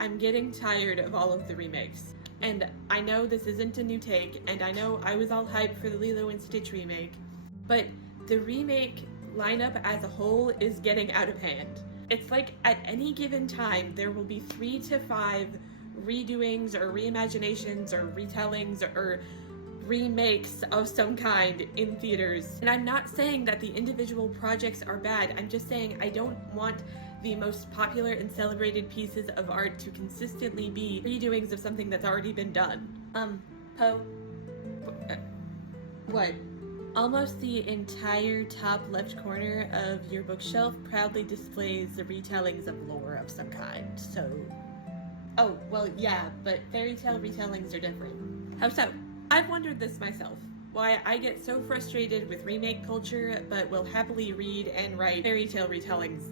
I'm getting tired of all of the remakes. And I know this isn't a new take, and I know I was all hyped for the Lilo and Stitch remake, but the remake lineup as a whole is getting out of hand. It's like at any given time, there will be 3 to 5 redoings or reimaginations or retellings or remakes of some kind in theaters. And I'm not saying that the individual projects are bad, I'm just saying I don't want the most popular and celebrated pieces of art to consistently be redoings of something that's already been done. Poe? What? Almost the entire top left corner of your bookshelf proudly displays the retellings of lore of some kind, so... Oh, well, yeah, but fairy tale retellings are different. How so? I've wondered this myself. Why I get so frustrated with remake culture, but will happily read and write fairy tale retellings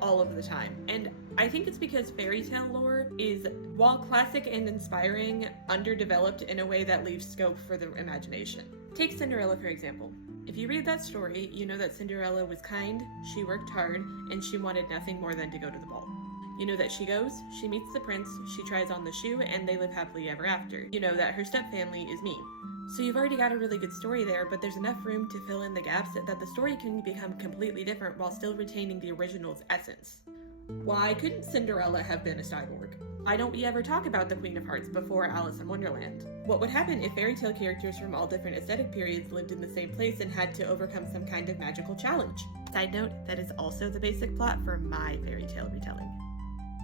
all of the time. And I think it's because fairy tale lore is, while classic and inspiring, underdeveloped in a way that leaves scope for the imagination. Take Cinderella, for example. If you read that story, you know that Cinderella was kind, she worked hard, and she wanted nothing more than to go to the ball. You know that she goes, she meets the prince, she tries on the shoe, and they live happily ever after. You know that her stepfamily is mean. So you've already got a really good story there, but there's enough room to fill in the gaps that the story can become completely different while still retaining the original's essence. Why couldn't Cinderella have been a cyborg? Why don't we ever talk about the Queen of Hearts before Alice in Wonderland? What would happen if fairy tale characters from all different aesthetic periods lived in the same place and had to overcome some kind of magical challenge? Side note, that is also the basic plot for my fairy tale retelling.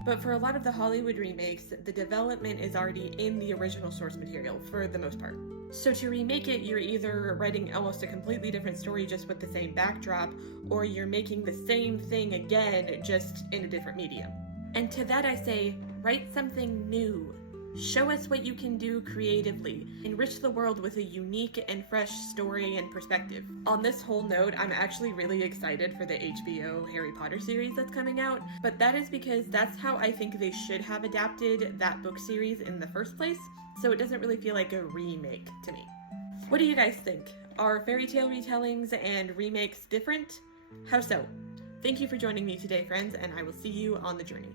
But for a lot of the Hollywood remakes, the development is already in the original source material, for the most part. So to remake it, you're either writing almost a completely different story just with the same backdrop, or you're making the same thing again, just in a different medium. And to that I say, write something new. Show us what you can do creatively. Enrich the world with a unique and fresh story and perspective. On this whole note, I'm actually really excited for the HBO Harry Potter series that's coming out, but that is because that's how I think they should have adapted that book series in the first place, so it doesn't really feel like a remake to me. What do you guys think? Are fairy tale retellings and remakes different? How so? Thank you for joining me today, friends, and I will see you on the journey.